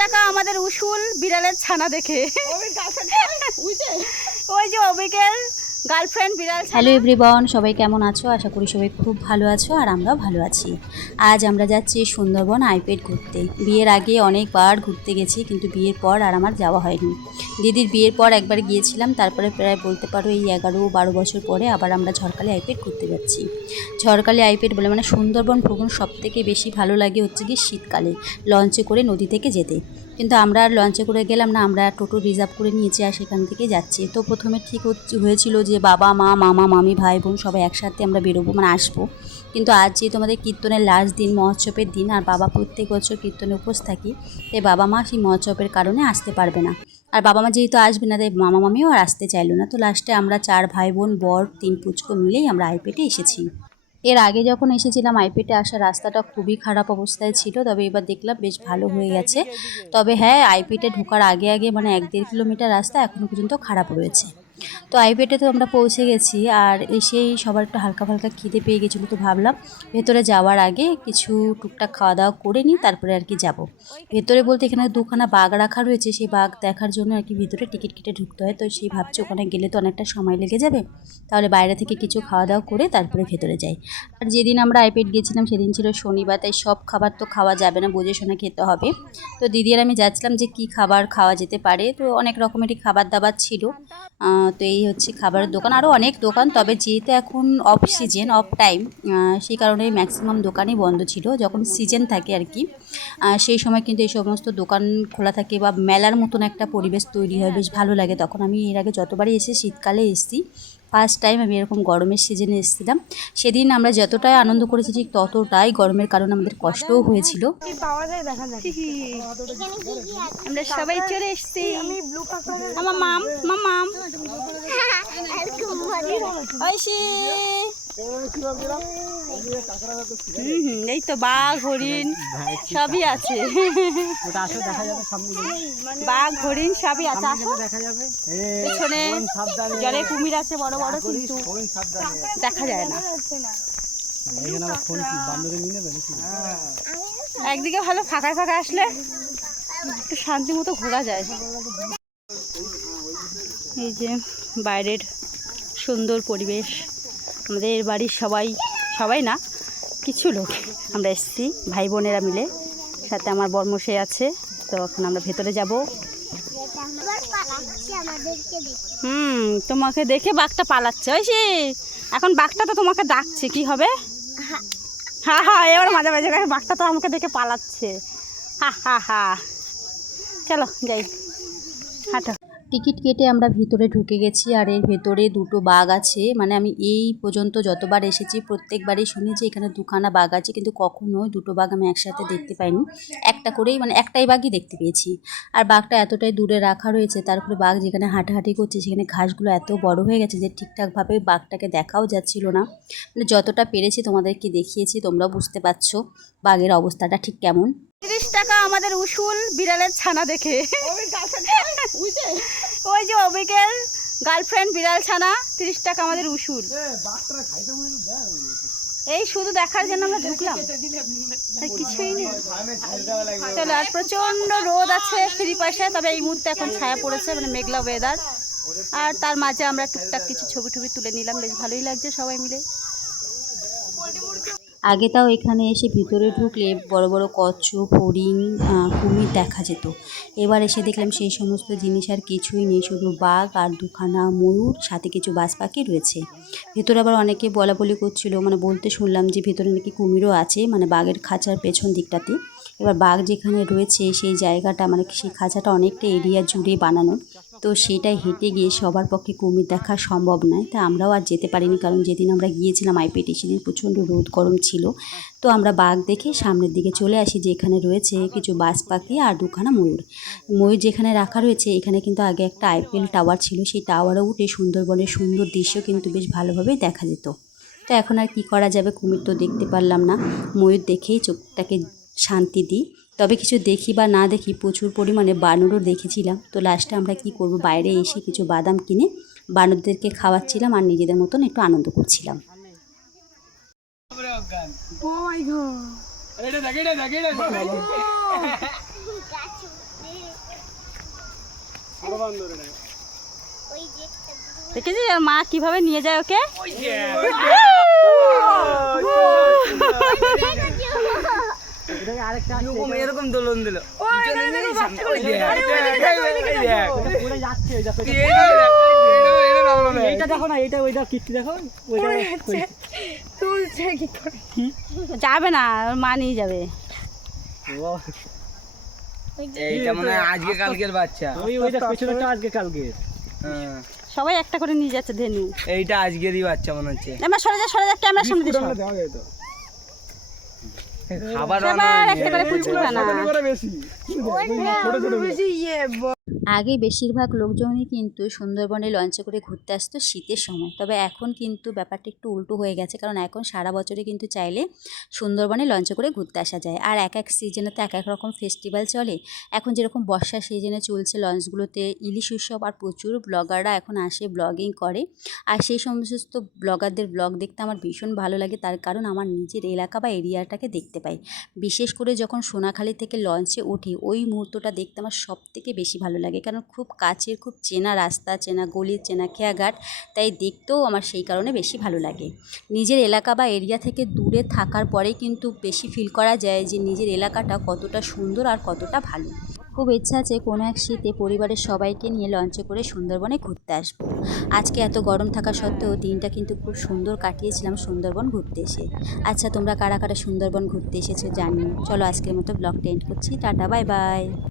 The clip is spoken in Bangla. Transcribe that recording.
টাকা আমাদের উসুল বিড়ালের ছানা দেখে। ওই যে অবিকের গার্লফ্রেন্ড বিড়াল। হ্যালো এভরিওয়ান, সবাই কেমন আছো? আশা করি সবাই খুব ভালো আছো আর আমরাও ভালো আছি। আজ আমরা যাচ্ছি সুন্দরবন আইপেড ঘুরতে। বিয়ের আগে অনেকবার ঘুরতে গেছি, কিন্তু বিয়ের পর আর আমার যাওয়া হয়নি। দিদির বিয়ের পর একবার গিয়েছিলাম, তারপরে প্রায় বলতে পারো এই 11-12 বছর পরে আবার আমরা ঝড়খালি আইপেড ঘুরতে যাচ্ছি। ঝড়খালি আইপেড বলে মানে সুন্দরবন ভ্রমণ সবথেকে বেশি ভালো লাগে হচ্ছে কি শীতকালে লঞ্চে করে নদী থেকে যেতে। কিন্তু আমরা আর লঞ্চে করে গেলাম না, আমরা টোটো রিজার্ভ করে নিয়েছি আর সেখান থেকে যাচ্ছি। তো প্রথমে ঠিক হয়েছিল যে বাবা মা মামা মামি ভাই বোন সবাই একসাথে আমরা বেরোবো, মানে আসবো। কিন্তু আজ যেহেতু আমাদের কীর্তনের লাস্ট দিন, মহোৎসবের দিন, আর বাবা প্রত্যেক বছর কীর্তনে উপোস থাকি, তাই বাবা মা সেই মহোৎসবের কারণে আসতে পারবে না। আর বাবা মা যেহেতু আসবে না, তাই মামা মামিও আর আসতে চাইলো না। তো লাস্টে আমরা 4 ভাই বোন বর 3 পুচকো মিলেই আমরা আইপেডে এসেছি। এর আগে যখন এসেছিলাম আইপেডে আসার রাস্তাটা খুবই খারাপ অবস্থায় ছিল, তবে এবার দেখলাম বেশ ভালো হয়ে গেছে। তবে হ্যাঁ, আইপেডে ঢোকার আগে আগে মানে 1-1.5 কিলোমিটার রাস্তা এখনও পর্যন্ত খারাপ রয়েছে। তো আইপেডে তো আমরা পৌঁছে গেছি, আর এসেই সবার একটু হালকা হালকা খিদে পেয়ে গেছিলো। তো ভাবলাম ভেতরে যাওয়ার আগে কিছু টুকটাক খাওয়া দাওয়া করে নিই, তারপরে আর কি যাব। ভেতরে বলতে এখানে 2খানা বাঘ রাখা রয়েছে, সেই বাঘ দেখার জন্য আর কি ভিতরে টিকিট কেটে ঢুকতে হয়। তো সেই ভাবছি ওখানে গেলে তো অনেকটা সময় লেগে যাবে, তাহলে বাইরে থেকে কিছু খাওয়া দাওয়া করে তারপরে ভেতরে যাই। আর যেদিন আমরা আইপেড গেছিলাম সেদিন ছিল শনিবার, তাই সব খাবার তো খাওয়া যাবে না, বুঝে শুনে খেতে হবে। তো দিদি আর আমি যাচ্ছিলাম যে কি খাবার খাওয়া যেতে পারে। তো অনেক রকমেরই খাবার দাবার ছিল। তো এই হচ্ছে খাবারের দোকান, আরও অনেক দোকান। তবে যেহেতু এখন অফ সিজন, অফ টাইম, সেই কারণে ম্যাক্সিমাম দোকানই বন্ধ ছিল। যখন সিজন থাকে আর কি, সেই সময় কিন্তু এই সমস্ত দোকান খোলা থাকে বা মেলার মতন একটা পরিবেশ তৈরি হয়, বেশ ভালো লাগে। তখন আমি এর আগে যতবারই এসে শীতকালে এসেছি, ফার্স্ট টাইম আমি এরকম গরমের সিজনে এসেছিলাম। সেদিন আমরা যতটাই আনন্দ করেছি ঠিক ততটাই গরমের কারণে আমাদের কষ্টও হয়েছিল। আমরা সবাই চলে এসেছি। আমার মাম মামাম ঐশী। এই তো বাঘ হরিণ সবই আছে, বাঘ হরিণ সবই আছে। পিছনে জলে কুমির আছে বড় বড়, কিন্তু দেখা যায় না। একদিকে ভালো ফাঁকায় ফাঁকা আসলে একটু শান্তি মতো ঘোরা যায়। এই যে বাইরের সুন্দর পরিবেশ। আমাদের বাড়ির সবাই না, কিছু লোক আমরা এসেছি ভাই বোনেরা মিলে, সাথে আমার বর্মশাই আছে। তো এখন আমরা ভেতরে যাব। তোমাকে দেখে বাঘটা পালাচ্ছে। ওই সে এখন বাঘটা তো তোমাকে ডাকছে, কি হবে? হ্যাঁ হ্যাঁ, এবার মাঝে মাঝে বাঘটা তো আমাকে দেখে পালাচ্ছে। হা হা হা, চলো যাই, হাঁটো। টিকিট কেটে আমরা ভিতরে ঢুকে গেছি, আর এর ভেতরে 2টো বাঘ আছে। মানে আমি এই পর্যন্ত যতবার এসেছি প্রত্যেকবারই শুনি যে এখানে 2খানা বাঘ আছে, কিন্তু কখনোই 2টো বাঘ আমি একসাথে দেখতে পাইনি। একটা করেই, মানে একটাই বাঘই দেখতে পেয়েছি। আর বাঘটা এতটাই দূরে রাখা রয়েছে, তারপরে বাঘ যেখানে হাঁটাহাঁটি করছে সেখানে ঘাসগুলো এত বড় হয়ে গেছে যে ঠিকঠাকভাবে বাঘটাকে দেখাও যাচ্ছিল না। মানে যতটা পেরেছি তোমাদেরকে দেখিয়েছি, তোমরাও বুঝতে পারছো বাঘের অবস্থাটা ঠিক কেমন। 30 টাকা আমাদের উসুল বিড়ালের ছানা দেখে। ওই যে অবিকের গার্লফ্রেন্ড বিড়াল ছানা, 30 টাকা আমাদের উসুল। এই শুধু দেখার জন্য আমরা ঢুকলাম, আর কিছুই নেই। চলো, আর প্রচন্ড রোদ আছে ফ্রি পয়সা, তবে এই মুহূর্তে এখন ছায়া পড়েছে, মানে মেঘলা ওয়েদার। আর তার মাঝে আমরা টুকটাক কিছু ছবি তুলে নিলাম, বেশ ভালোই লাগছে সবাই মিলে। আগে তাও এখানে এসে ভিতরে ঢুকলে বড় বড় কচ্ছপ, হরিণ, কুমির দেখা যেত। এবার এসে দেখলাম সেই সমস্ত জিনিস আর কিছুই নেই, শুধু বাঘ আর 2খানা ময়ূর, সাথে কিছু বাজ পাখি রয়েছে। ভেতরে আবার অনেকে বলা বলি করছিল, মানে বলতে শুনলাম যে ভেতরে নাকি কুমিরও আছে, মানে বাঘের খাঁচার পেছন দিকটাতে। এবার বাঘ যেখানে রয়েছে সেই জায়গাটা, মানে সেই খাঁচাটা অনেকটা এরিয়া জুড়ে বানানো, তো সেটাই হেঁটে গিয়ে সবার পক্ষে কুমির দেখা সম্ভব নয়। তা আমরাও আর যেতে পারিনি, কারণ যেদিন আমরা গিয়েছিলাম আইপেডে সেদিন প্রচণ্ড রোদ গরম ছিল। তো আমরা বাঘ দেখে সামনের দিকে চলে আসি, যেখানে রয়েছে কিছু বাজ পাখি আর 2খানা ময়ূর। ময়ূর যেখানে রাখা রয়েছে, এখানে কিন্তু আগে একটা আইপিএল টাওয়ার ছিল, সেই টাওয়ারে উঠে সুন্দরবনের সুন্দর দৃশ্য কিন্তু বেশ ভালোভাবেই দেখা যেত। তো এখন আর কি করা যাবে, কুমির তো দেখতে পারলাম না, ময়ূর দেখেই চোখটাকে শান্তি দিই। তবে কিছু দেখি বা না দেখি, প্রচুর পরিমাণে বানরও দেখেছিলাম। তো লাস্টে আমরা কি করব, বাইরে এসে কিছু বাদাম কিনে বানরদেরকে খাওয়াচ্ছিলাম আর নিজেদের মতন একটু আনন্দ করছিলাম। দেখেছিস আর মা কিভাবে নিয়ে যায় ওকে? এরকম দোলন দিল এইটা দেখো না, এইটা ওইটা কীর্তি দেখো, তুলছে কি করে? যাবে না, ওর মা নিয়ে যাবে। এইটা মনে হয় আজকে কালকের বাচ্চা। ওইটা পেছনেরটা আজকে কালকে। হ্যাঁ, সবাই একটা করে নিয়ে যাচ্ছে ধেনু। এইটা আজকেরই বাচ্চা মনে হচ্ছে। এবার সরে যা ক্যামেরার সামনে দিয়ে সর। খাবার এবার একটা করে পুচকি বানা। বেশি আগে বেশিরভাগ লোকজনই কিন্তু সুন্দরবনে লঞ্চে করে ঘুরতে আসতো শীতের সময়, তবে এখন কিন্তু ব্যাপারটা একটু উল্টো হয়ে গেছে, কারণ এখন সারা বছরে কিন্তু চাইলে সুন্দরবনে লঞ্চে করে ঘুরতে আসা যায়। আর এক এক সিজনে তো এক এক রকম ফেস্টিভ্যাল চলে। এখন যেরকম বর্ষার সিজনে চলছে লঞ্চগুলোতে ইলিশ উৎসব, আর প্রচুর ব্লগাররা এখন আসে, ব্লগিং করে। আর সেই সমস্ত ব্লগারদের ব্লগ দেখতে আমার ভীষণ ভালো লাগে, তার কারণ আমার নিজের এলাকা বা এরিয়াটাকে দেখতে পাই। বিশেষ করে যখন সোনাখালি থেকে লঞ্চে উঠি, ওই মুহূর্তটা দেখতে আমার সবথেকে বেশি ভালো লাগে, কারণ খুব কাছের, খুব চেনা রাস্তা, চেনা গলি, চেনা খেয়াঘাট, তাই দেখতেও আমার সেই কারণে বেশি ভালো লাগে। নিজের এলাকা বা এরিয়া থেকে দূরে থাকার পরেই কিন্তু বেশি ফিল করা যায় যে নিজের এলাকাটা কতটা সুন্দর আর কতটা ভালো। খুব ইচ্ছা আছে কোনো এক শীতে পরিবারের সবাইকে নিয়ে লঞ্চে করে সুন্দরবনে ঘুরতে আসবো। আজকে এত গরম থাকা সত্ত্বেও দিনটা কিন্তু খুব সুন্দর কাটিয়েছিলাম সুন্দরবন ঘুরতে এসে। আচ্ছা, তোমরা কারা কারা সুন্দরবন ঘুরতে এসেছো জানিও। চলো আজকের মতো ব্লগটা এন্ড করছি। Tata, bye bye.